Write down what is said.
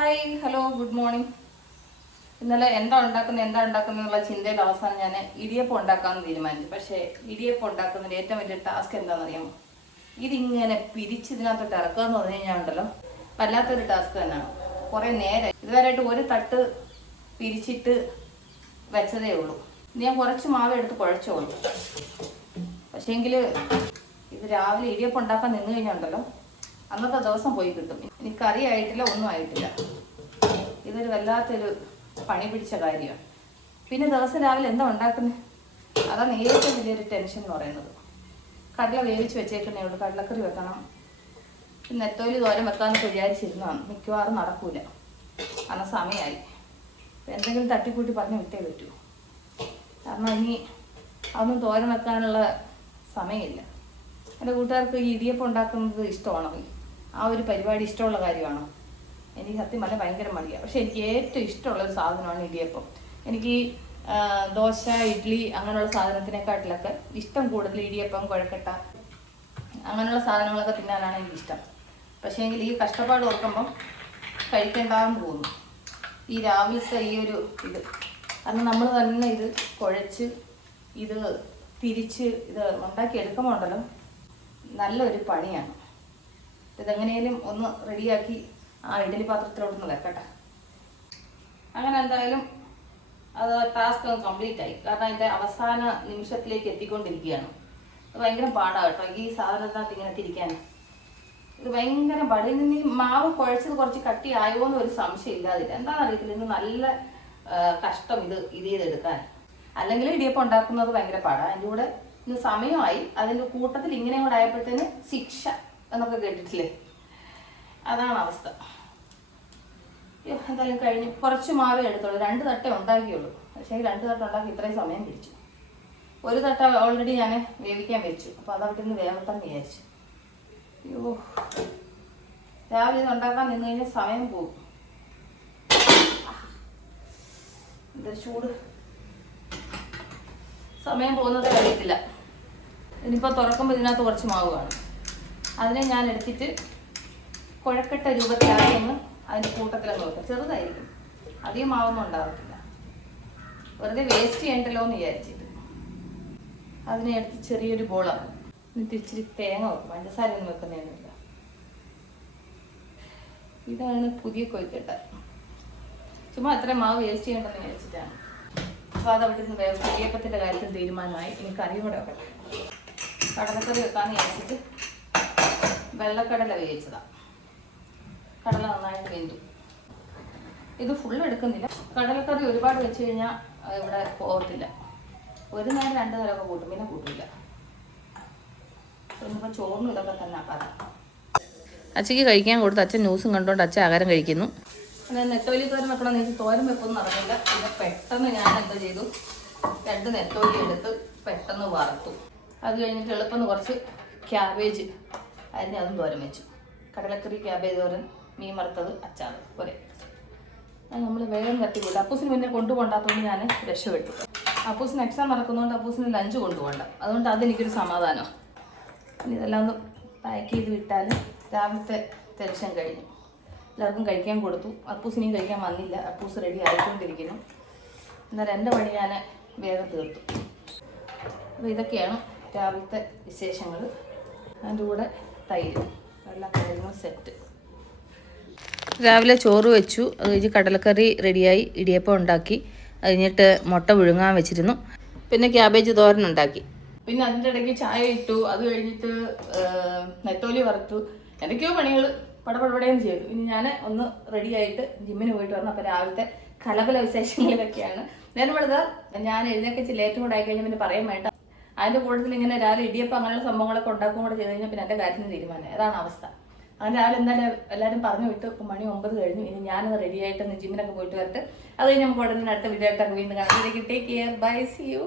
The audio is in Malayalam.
Hi hello good morning. ഇന്നലെ എന്താ ഉണ്ടാക്കുന്ന ചിന്തയിൽ അവസാനം ഞാൻ ഇടിയപ്പം ഉണ്ടാക്കാമെന്ന് തീരുമാനിച്ചു. പക്ഷേ ഇടിയപ്പം ഉണ്ടാക്കുന്നതിൻ്റെ ഏറ്റവും വലിയ ടാസ്ക് എന്താണെന്നറിയാമോ? ഇതിങ്ങനെ പിരിച്ചിതിനകത്തോട്ട് ഇറക്കുക എന്ന് പറഞ്ഞു കഴിഞ്ഞാൽ ഉണ്ടല്ലോ വല്ലാത്തൊരു ടാസ്ക് തന്നെയാണ്. കുറേ നേരം ഇതുവരെയായിട്ട് ഒരു തട്ട് പിരിച്ചിട്ട് വെച്ചതേ ഉള്ളൂ. ഞാൻ കുറച്ച് മാവ് എടുത്ത് കുഴച്ചോളൂ. പക്ഷേങ്കിൽ ഇത് രാവിലെ ഇടിയപ്പം ഉണ്ടാക്കാൻ നിന്ന് കഴിഞ്ഞാൽ അന്നത്തെ ദിവസം പോയി കിട്ടും. ഇനി കറി ആയിട്ടില്ല, ഒന്നും ആയിട്ടില്ല. ഇതൊരു വല്ലാത്തൊരു പണി പിടിച്ച കാര്യമാണ്. പിന്നെ ദിവസം രാവിലെ എന്താ ഉണ്ടാക്കുന്നത്? അതാണ് ഏറ്റവും വലിയൊരു ടെൻഷൻ എന്ന് പറയുന്നത്. കടല വേവിച്ച് വെച്ചേക്കുന്നേ ഉള്ളൂ. കടലക്കറി വെക്കണം, നെത്തോലി തോരൻ വെക്കാമെന്നൊക്കെ വിചാരിച്ചിരുന്നതാണ്. മിക്കവാറും നടക്കൂല, കാരണം സമയമായി. എന്തെങ്കിലും തട്ടിക്കൂട്ടി പറഞ്ഞ് വിട്ടേ പറ്റൂ. കാരണം ഇനി അതൊന്നും തോരൻ വെക്കാനുള്ള സമയമില്ല. എൻ്റെ കൂട്ടുകാർക്ക് ഈ ഇടിയപ്പം ഉണ്ടാക്കുന്നത് ഇഷ്ടമാണോ? ആ ഒരു പരിപാടി ഇഷ്ടമുള്ള കാര്യമാണോ? എനിക്ക് സത്യം പറഞ്ഞാൽ ഭയങ്കര മടിയാണ്. പക്ഷെ എനിക്ക് ഏറ്റവും ഇഷ്ടമുള്ളൊരു സാധനമാണ് ഇടിയപ്പം. എനിക്ക് ദോശ, ഇഡ്ഡലി അങ്ങനെയുള്ള സാധനത്തിനെക്കാട്ടിലൊക്കെ ഇഷ്ടം കൂടുതൽ ഇടിയപ്പം, കുഴക്കട്ട അങ്ങനെയുള്ള സാധനങ്ങളൊക്കെ തിന്നാനാണ് എനിക്കിഷ്ടം. പക്ഷേ എങ്കിൽ ഈ കഷ്ടപ്പാട് ഓർക്കുമ്പം കഴിക്കേണ്ടാന്ന് തോന്നും. ഈ രാവിലത്തെ ഈ ഒരു ഇത് കാരണം നമ്മൾ തന്നെ ഇത് കുഴച്ച് ഇത് തിരിച്ച് ഇത് ഉണ്ടാക്കി എടുക്കുമ്പോൾ ഉണ്ടല്ലോ നല്ലൊരു പണിയാണ്. ഇതെങ്ങനെയും ഒന്ന് റെഡിയാക്കി ആ ഇഡ്ഡലി പാത്രത്തിലോട്ടൊന്ന് വെക്കട്ടെ. അങ്ങനെ എന്തായാലും അത് ടാസ്ക് കംപ്ലീറ്റ് ആയി. കാരണം അതിൻ്റെ അവസാന നിമിഷത്തിലേക്ക് എത്തിക്കൊണ്ടിരിക്കുകയാണ്. അത് ഭയങ്കര പാടാണ് കേട്ടോ ഈ സാധനത്തിനകത്ത് ഇങ്ങനെ തിരിക്കാൻ. ഇത് ഭയങ്കര പാട്. ഇനി മാവ് കുഴച്ചത് കുറച്ച് കട്ടി ആയോ എന്ന് ഒരു സംശയം ഇല്ലാതില്ല. എന്താണെന്ന് അറിയത്തില്ല, ഇന്ന് നല്ല കഷ്ടം ഇത് ചെയ്തെടുക്കാൻ. അല്ലെങ്കിൽ ഇടിയപ്പം ഉണ്ടാക്കുന്നത് ഭയങ്കര പാടാണ്. അതിൻ്റെ കൂടെ ഇന്ന് സമയമായി. അതിൻ്റെ കൂട്ടത്തിൽ ഇങ്ങനെ കൂടെ ആയപ്പോഴത്തേന് ശിക്ഷ എന്നൊക്കെ കേട്ടിട്ടില്ലേ? അതാണ് അവസ്ഥ. എന്തായാലും കഴിഞ്ഞു. കുറച്ച് മാവേ എടുത്തോളൂ. 2 തട്ടേ ഉണ്ടാക്കിയുള്ളൂ. പക്ഷേ 2 തട്ട ഉണ്ടാക്കി ഇത്രയും സമയം പിടിച്ചു. ഒരു തട്ട ഓൾറെഡി ഞാൻ വേവിക്കാൻ വെച്ചു. അപ്പോൾ അതവിടെ നിന്ന് വേവട്ടെന്ന് വിചാരിച്ചു. അയ്യോ, രാവിലെ ഇത് ഉണ്ടാക്കാൻ നിന്ന് കഴിഞ്ഞാൽ സമയം പോകും. എന്തൊരു ചൂട്! സമയം പോകുന്നത് അറിയത്തില്ല. ഇനിയിപ്പോൾ തുറക്കുമ്പോൾ ഇതിനകത്ത് കുറച്ച് മാവ് കാണും. അതിനെ ഞാൻ എടുത്തിട്ട് കുഴക്കട്ട രൂപത്തിലാക്കി ഒന്ന് അതിൻ്റെ കൂട്ടത്തിലൊന്ന് വെക്കാം. ചെറുതായിരിക്കും, അധികം മാവൊന്നും ഉണ്ടാകത്തില്ല. വെറുതെ വേസ്റ്റ് ചെയ്യണ്ടല്ലോ എന്ന് വിചാരിച്ചിട്ട് അതിനെ എടുത്ത് ചെറിയൊരു ബോളാക്കും. എന്നിട്ട് ഇച്ചിരി തേങ്ങ വെക്കും. പഞ്ചസാര ഒന്നും വെക്കുന്നതൊന്നുമില്ല. ഇതാണ് പുതിയ കൊഴുക്കട്ട. ചുമ്മാ അത്ര മാവ് വേസ്റ്റ് ചെയ്യണ്ടെന്ന് വിചാരിച്ചിട്ടാണ്. അപ്പോൾ അതവിടെ നിന്ന് ഇടിയപ്പത്തിൻ്റെ കാര്യത്തിൽ തീരുമാനമായി. ഇനി കറിയും കൂടെ വെക്കട്ടെ. കടലക്കറി വെക്കാമെന്ന് വിചാരിച്ചിട്ട് വെള്ളക്കടല വേവിച്ചതാണ്. കടല നന്നായിട്ട് വെന്തു. ഇത് ഫുള്ള് എടുക്കുന്നില്ല. കടലക്കറി ഒരുപാട് വെച്ച് കഴിഞ്ഞാൽ ഇവിടെ പോകത്തില്ല. ഒരു നേരം 2 നേരമൊക്കെ കൂട്ടും, പിന്നെ കൂട്ടില്ല. ഇന്നിപ്പോൾ ചോറിനും ഇതൊക്കെ തന്നെ ആക്കാറ്. അച്ഛക്ക് കഴിക്കാൻ കൊടുത്ത് അച്ഛൻ ന്യൂസും കണ്ടുകൊണ്ട് അച്ഛൻ ആഹാരം കഴിക്കുന്നു. പിന്നെ നെത്തോലി തോരൻ വെക്കണം. എനിക്ക് തോരൻ വെപ്പൊന്നും നടന്നില്ല. പിന്നെ പെട്ടെന്ന് ഞാൻ എന്താ ചെയ്തു, 2 നെത്തോലി എടുത്ത് പെട്ടെന്ന് വറുത്തു. അത് കഴിഞ്ഞിട്ട് എളുപ്പം കുറച്ച് ക്യാബേജ് അരിഞ്ഞ് അതും തോരൻ വെച്ചു. കടലക്കറി, ക്യാബേജ് തോരൻ, മീൻ വറുത്തത്, അച്ചാർ പോരെ. നമ്മൾ വേഗം തട്ടിവിട്ടു. അപ്പൂസിന് പിന്നെ കൊണ്ടുപോകണ്ടാത്തതുകൊണ്ട് ഞാൻ രക്ഷപ്പെട്ടു. അപ്പൂസിന് എക്സാം നടക്കുന്നതുകൊണ്ട് അപ്പൂസിന് ലഞ്ച് കൊണ്ടുപോകണ്ട. അതുകൊണ്ട് അതെനിക്കൊരു സമാധാനമാണ്. ഇനി ഇതെല്ലാം ഒന്ന് പാക്ക് ചെയ്ത് വിട്ടാൽ രാവിലത്തെ ടെൻഷൻ കഴിഞ്ഞു. എല്ലാവർക്കും കഴിക്കാൻ കൊടുത്തു. അപ്പൂസിനെയും കഴിക്കാൻ വന്നില്ല. അപ്പൂസ് റെഡി ആയിക്കൊണ്ടിരിക്കുന്നു. എന്നാലും എൻ്റെ പണി ഞാൻ വേഗം തീർത്തു. അപ്പോൾ ഇതൊക്കെയാണ് രാവിലത്തെ വിശേഷങ്ങൾ. അതിൻ്റെ കൂടെ തൈര്, എല്ലാ കാര്യങ്ങളും സെറ്റ്. രാവിലെ ചോറ് വെച്ചു. അത് കഴിഞ്ഞ് കടലക്കറി റെഡിയായി. ഇടിയപ്പം ഉണ്ടാക്കി. അത് കഴിഞ്ഞിട്ട് മുട്ട പുഴുങ്ങാൻ വെച്ചിരുന്നു. പിന്നെ ക്യാബേജ് തോരൻ ഉണ്ടാക്കി. പിന്നെ അതിൻ്റെ ഇടയ്ക്ക് ചായ ഇട്ടു. അത് കഴിഞ്ഞിട്ട് നെത്തോലി വറുത്തു. എന്തൊക്കെയോ പണികൾ പടപടപടയെന്ന് ചെയ്തു. ഇനി ഞാൻ ഒന്ന് റെഡിയായിട്ട് ജിമ്മിന് പോയിട്ട് വരണം. അപ്പോൾ രാവിലത്തെ കലബല വിശേഷങ്ങളിലൊക്കെയാണ്. ഞാൻ എഴുന്നേക്കിച്ച് ലേറ്റും കൂടെ ആയിക്കഴിഞ്ഞാൽ പിന്നെ പറയാൻ വേണ്ട. അതിൻ്റെ കൂട്ടത്തിൽ ഇങ്ങനെ രാവിലെ ഇടിയപ്പം അങ്ങനെയുള്ള സംഭവങ്ങളൊക്കെ ഉണ്ടാക്കും കൂടെ ചെയ്ത് കഴിഞ്ഞാൽ പിന്നെ എൻ്റെ കാര്യത്തിന് തീരുമാനം. അതാണ് അവസ്ഥ. അങ്ങനെ രാവിലെ എന്തായാലും എല്ലാവരും പറഞ്ഞു വിട്ടു. ഇപ്പോൾ മണി 9 കഴിഞ്ഞു. ഇനി ഞാനത് റെഡിയായിട്ട് ജിമ്മിനൊക്കെ പോയിട്ട് വരട്ടെ. അത് കഴിഞ്ഞ് നമുക്ക് ഉടനെ അടുത്ത വീഡിയോ ആയിട്ടൊക്കെ വീണ്ടും കാണാം. Take care, bye, see U.